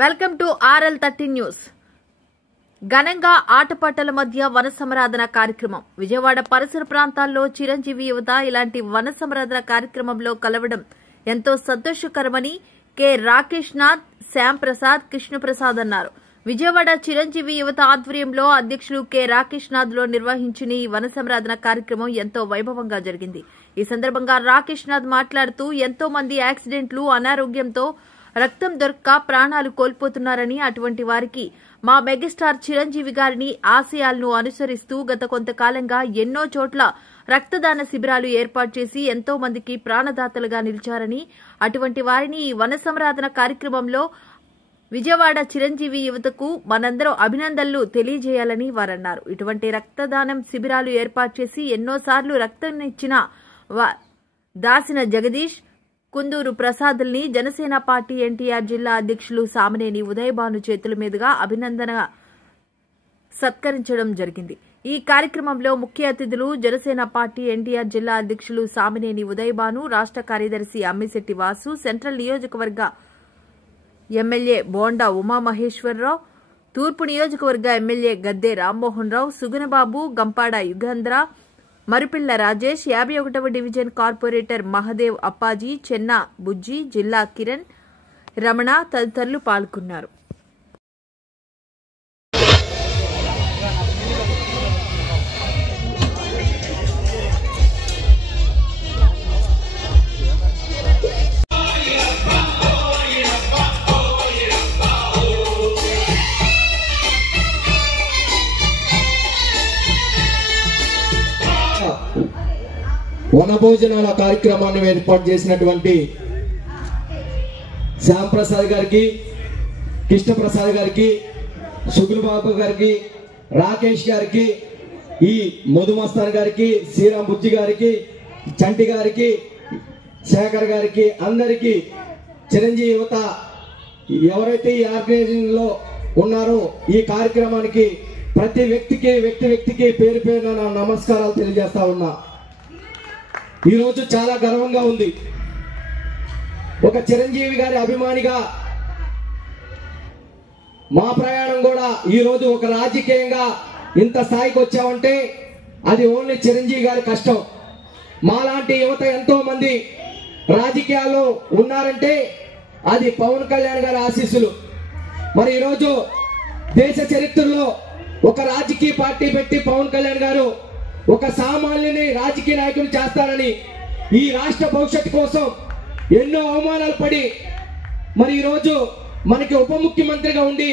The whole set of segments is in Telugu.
Welcome to RL13 news. ఘనంగా ఆటపాటల మధ్య వన సంరాధన కార్యక్రమం. విజయవాడ పరిసర ప్రాంతాల్లో చిరంజీవి యువత ఇలాంటి వన సంరాధన కార్యక్రమంలో కలవడం ఎంతో సంతోషకరమని కె రాకేష్ నాథ్, శ్యామ్ ప్రసాద్, కృష్ణప్రసాద్ అన్నారు. విజయవాడ చిరంజీవి యువత ఆధ్వర్యంలో అధ్యక్షులు కె రాకేష్ నాథ్ లో నిర్వహించిన ఈ వన సంరాధన కార్యక్రమం ఎంతో వైభవంగా జరిగింది. ఈ సందర్భంగా రాకేష్ నాథ్ మాట్లాడుతూ ఎంతో మంది యాక్సిడెంట్లు, అనారోగ్యంతో రక్తం దొరక్క ప్రాణాలు కోల్పోతున్నారని, అటువంటి వారికి మా మెగాస్టార్ చిరంజీవి గారిని ఆశయాలను అనుసరిస్తూ గత కొంతకాలంగా ఎన్నో చోట్ల రక్తదాన శిబిరాలు ఏర్పాటు చేసి ఎంతో మందికి ప్రాణదాతలుగా నిలిచారని, అటువంటి వారిని ఈ వన సంరాధన కార్యక్రమంలో విజయవాడ చిరంజీవి యువతకు మనందరం అభినందనలు తెలియజేయాలని వారన్నారు. ఇటువంటి రక్తదానం శిబిరాలు ఏర్పాటు చేసి ఎన్నోసార్లు రక్తాన్నిచ్చిన దాసిన జగదీష్, కుందూరు ప్రసాద్ని జనసేన పార్టీ ఎన్టీఆర్ జిల్లా అధ్యక్షులు సామినేని ఉదయభాను చేతుల మీదుగా అభినందన సత్కరించడం జరిగింది. ఈ కార్యక్రమంలో ముఖ్య అతిథులు జనసేన పార్టీ ఎన్టీఆర్ జిల్లా అధ్యక్షులు సామినేని ఉదయభాను, రాష్ట్ర కార్యదర్శి అమ్మిశెట్టి వాసు, సెంట్రల్ నియోజకవర్గ ఎమ్మెల్యే బోండా ఉమామహేశ్వరరావు, తూర్పు నియోజకవర్గ MLA Gadde Rammohan Rao, సుగుణబాబు, గంపాడ Yugandhra, Maripilla Rajesh, 51వ division corporator Mahadev Appaji, చెన్న బుజ్జి, జిల్లా కిరణ్, రమణ తదితరులు పాల్గొన్నారు. వనభోజనాల కార్యక్రమాన్ని ఏర్పాటు చేసినటువంటి శ్యామ్ ప్రసాద్ గారికి, కృష్ణప్రసాద్ గారికి, సుగుణబాబు గారికి, రాకేష్ గారికి, ఈ మధుమస్తాన్ గారికి, శ్రీరామ్ బుజ్జి గారికి, చంటి గారికి, శేఖర్ గారికి, అందరికీ చిరంజీవి యువత ఎవరైతే ఈ ఆర్గనైజేషన్ లో ఉన్నారో ఈ కార్యక్రమానికి ప్రతి వ్యక్తికి పేరు పేరున నమస్కారాలు తెలియజేస్తా ఉన్నా. ఈరోజు చాలా గర్వంగా ఉంది. ఒక చిరంజీవి గారి అభిమానిగా మా ప్రయాణం కూడా ఈరోజు ఒక రాజకీయంగా ఇంత స్థాయికి వచ్చామంటే అది ఓన్లీ చిరంజీవి గారి కష్టం. మాలాంటి యువత ఎంతో మంది రాజకీయాల్లో ఉన్నారంటే అది పవన్ కళ్యాణ్ గారి ఆశీస్సులు. మరి ఈరోజు దేశ చరిత్రలో ఒక రాజకీయ పార్టీ పెట్టి పవన్ కళ్యాణ్ గారు ఒక సామాన్యుని రాజకీయ నాయకుని చేస్తారని, ఈ రాష్ట్ర భవిష్యత్తు కోసం ఎన్నో అవమానాలు పడి మరి ఈరోజు మనకి ఉప ముఖ్యమంత్రిగా ఉండి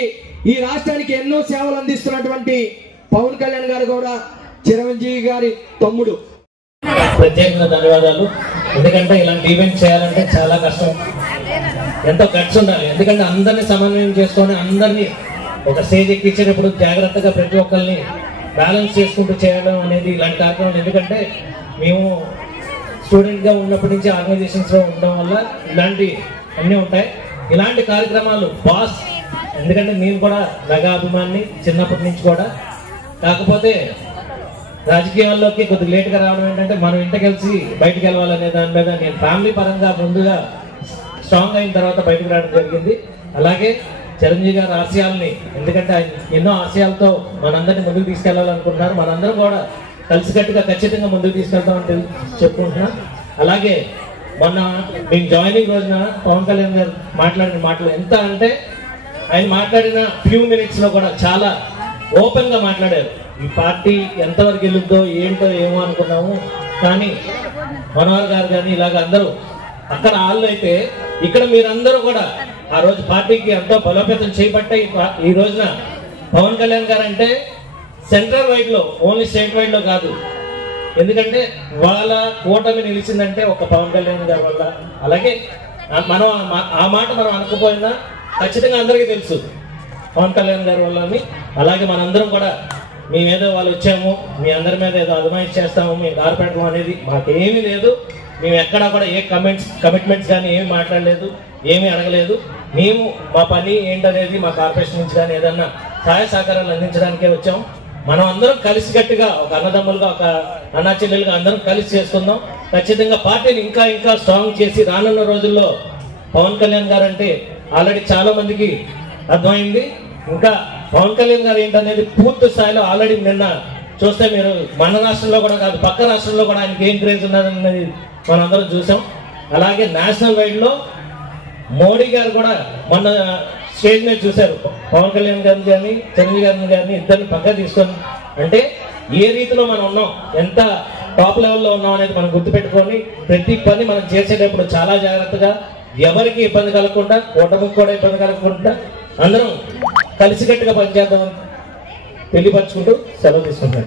ఈ రాష్ట్రానికి ఎన్నో సేవలు అందిస్తున్నటువంటి పవన్ కళ్యాణ్ గారు కూడా చిరంజీవి గారి తమ్ముడు. ప్రత్యేకంగా ధన్యవాదాలు. ఎందుకంటే ఇలాంటి ఈవెంట్ చేయాలంటే చాలా కష్టం, ఎంతో గట్స్ ఉండాలి. ఎందుకంటే అందరినీ సమన్వయం చేసుకొని అందరినీ ఒక స్టేజ్ ఎక్కించేటప్పుడు జాగ్రత్తగా ప్రతి ఒక్కరిని బ్యాలెన్స్ చేసుకుంటూ చేయడం అనేది ఇలాంటి కార్యక్రమాలు. ఎందుకంటే మేము స్టూడెంట్గా ఉన్నప్పటి నుంచి ఆర్గనైజేషన్స్లో ఉండడం వల్ల ఇలాంటి అన్నీ ఉంటాయి. ఇలాంటి కార్యక్రమాలు బాస్, ఎందుకంటే నేను కూడా మెగా అభిమాని చిన్నప్పటి నుంచి కూడా. కాకపోతే రాజకీయాల్లోకి కొద్దిగా లేట్గా రావడం ఏంటంటే మనం ఇంటికి కలిసి బయటకు వెళ్ళాలనే దాని మీద నేను ఫ్యామిలీ పరంగా ముందుగా స్ట్రాంగ్ అయిన తర్వాత బయటకు రావడం జరిగింది. అలాగే చిరంజీవి గారి ఆశయాల్ని, ఎందుకంటే ఆయన ఎన్నో ఆశయాలతో మనందరినీ ముందుకు తీసుకెళ్లాలనుకుంటున్నారు. మనందరం కూడా కలిసికట్టుగా ఖచ్చితంగా ముందుకు తీసుకెళ్తామని చెప్పుకుంటున్నాం. అలాగే మొన్న మేము జాయినింగ్ రోజున పవన్ కళ్యాణ్ గారు మాట్లాడిన మాటలు ఎంత అంటే ఆయన మాట్లాడిన ఫ్యూ మినిట్స్ లో కూడా చాలా ఓపెన్ గా మాట్లాడారు. ఈ పార్టీ ఎంతవరకు వెళ్ళుద్దో ఏంటో ఏమో అనుకున్నాము, కానీ మనోహర్ గారు కానీ ఇలాగ అందరూ అక్కడ వాళ్ళు అయితే ఇక్కడ మీరందరూ కూడా ఆ రోజు పార్టీకి ఎంతో బలోపేతం చేయబట్టే ఈ రోజున పవన్ కళ్యాణ్ గారు అంటే సెంట్రల్ వైడ్ లో, ఓన్లీ స్టేట్ వైడ్ లో కాదు. ఎందుకంటే వాళ్ళ కూటమి నిలిచిందంటే ఒక పవన్ కళ్యాణ్ గారి వల్ల. అలాగే మనం ఆ మాట మనం అనకపోయినా ఖచ్చితంగా అందరికీ తెలుసు పవన్ కళ్యాణ్ గారి వల్ల అని. అలాగే మనందరం కూడా మేమేదో వాళ్ళు వచ్చాము, మీ అందరి మీద ఏదో అదమాయిష్ చేస్తాము, మేము దారి పెట్టడం అనేది మాకేమీ లేదు. మేము ఎక్కడా కూడా ఏ కమిట్మెంట్స్ కానీ ఏమి మాట్లాడలేదు, ఏమీ అడగలేదు. మేము మా పని ఏంటనేది మా కార్పొరేషన్ నుంచి కానీ ఏదన్నా సహాయ సహకారాలు అందించడానికే వచ్చాం. మనం అందరం కలిసికట్టుగా ఒక అన్నదమ్ములుగా, ఒక అన్నా చెల్లెలుగా అందరం కలిసి చేసుకుందాం. ఖచ్చితంగా పార్టీని ఇంకా ఇంకా స్ట్రాంగ్ చేసి రానున్న రోజుల్లో పవన్ కళ్యాణ్ గారు అంటే ఆల్రెడీ చాలా మందికి అర్థమైంది. ఇంకా పవన్ కళ్యాణ్ గారు ఏంటనేది పూర్తి స్థాయిలో ఆల్రెడీ నిన్న చూస్తే మీరు మన రాష్ట్రంలో కూడా కాదు పక్క రాష్ట్రంలో కూడా ఆయనకి ఏం క్రేజ్ ఉన్నదనేది మనందరం చూసాం. అలాగే నేషనల్ వైడ్ లో మోడీ గారు కూడా మన స్టేజ్ మీద చూశారు. పవన్ కళ్యాణ్ గారిని కానీ చిరంజీవి గారిని కానీ ఇద్దరిని పక్క తీసుకొని, అంటే ఏ రీతిలో మనం ఉన్నాం, ఎంత టాప్ లెవెల్లో ఉన్నాం అనేది మనం గుర్తుపెట్టుకొని ప్రతి పని మనం చేసేటప్పుడు చాలా జాగ్రత్తగా, ఎవరికి ఇబ్బంది కలగకుండా, కూటమికి కూడా ఇబ్బంది కలగకుండా అందరం కలిసికట్టుగా పనిచేద్దామని తెలియపరచుకుంటూ సెలవు తీసుకుంటున్నాం.